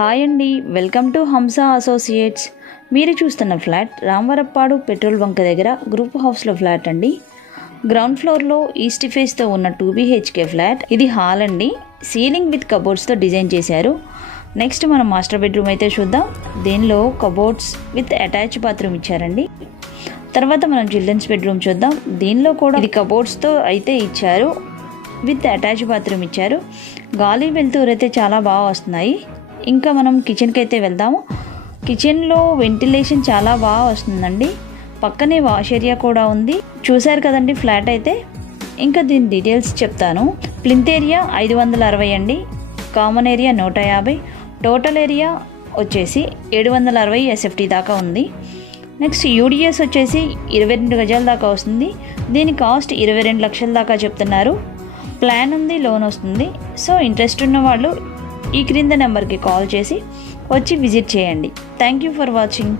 Hi అండి, welcome to Hamsa associates. మీరు చూస్తున్న ఫ్లాట్ రామవరప్పాడు పెట్రోల్ బంక్ దగ్గర గ్రూప్ హౌస్లో ఫ్లాట్ అండి. గ్రౌండ్ ఫ్లోర్లో ఈస్ట్ ఫేస్తో ఉన్న 2 BHK ఫ్లాట్. ఇది హాల్ అండి. సీలింగ్ విత్ కబోర్డ్స్తో డిజైన్ చేశారు. నెక్స్ట్ మనం మాస్టర్ బెడ్రూమ్ అయితే చూద్దాం. దీనిలో కబోర్డ్స్ విత్ అటాచ్ బాత్రూమ్ ఇచ్చారండి. తర్వాత మనం చిల్డ్రన్స్ బెడ్రూమ్ చూద్దాం. దీనిలో కూడా ఇది కబోర్డ్స్తో అయితే ఇచ్చారు, విత్ అటాచ్ బాత్రూమ్ ఇచ్చారు. గాలి వెలుతురు అయితే చాలా బాగా వస్తున్నాయి. ఇంకా మనం కిచెన్కి అయితే వెళ్దాము. కిచెన్లో వెంటిలేషన్ చాలా బాగా వస్తుందండి. పక్కనే వాష్ ఏరియా కూడా ఉంది. చూశారు కదండి ఫ్లాట్ అయితే. ఇంకా దీని డీటెయిల్స్ చెప్తాను. ప్లింత్ ఏరియా 560 అండి, కామన్ ఏరియా 150, టోటల్ ఏరియా వచ్చేసి 760 SFT దాకా ఉంది. నెక్స్ట్ యూడిఎస్ వచ్చేసి 22 గజాల దాకా వస్తుంది. దీని కాస్ట్ 22 లక్షల దాకా చెప్తున్నారు. ప్లాన్ ఉంది, లోన్ వస్తుంది. సో ఇంట్రెస్ట్ ఉన్న వాళ్ళు ఈ క్రింద నెంబర్కి కాల్ చేసి వచ్చి విజిట్ చేయండి. Thank you for watching.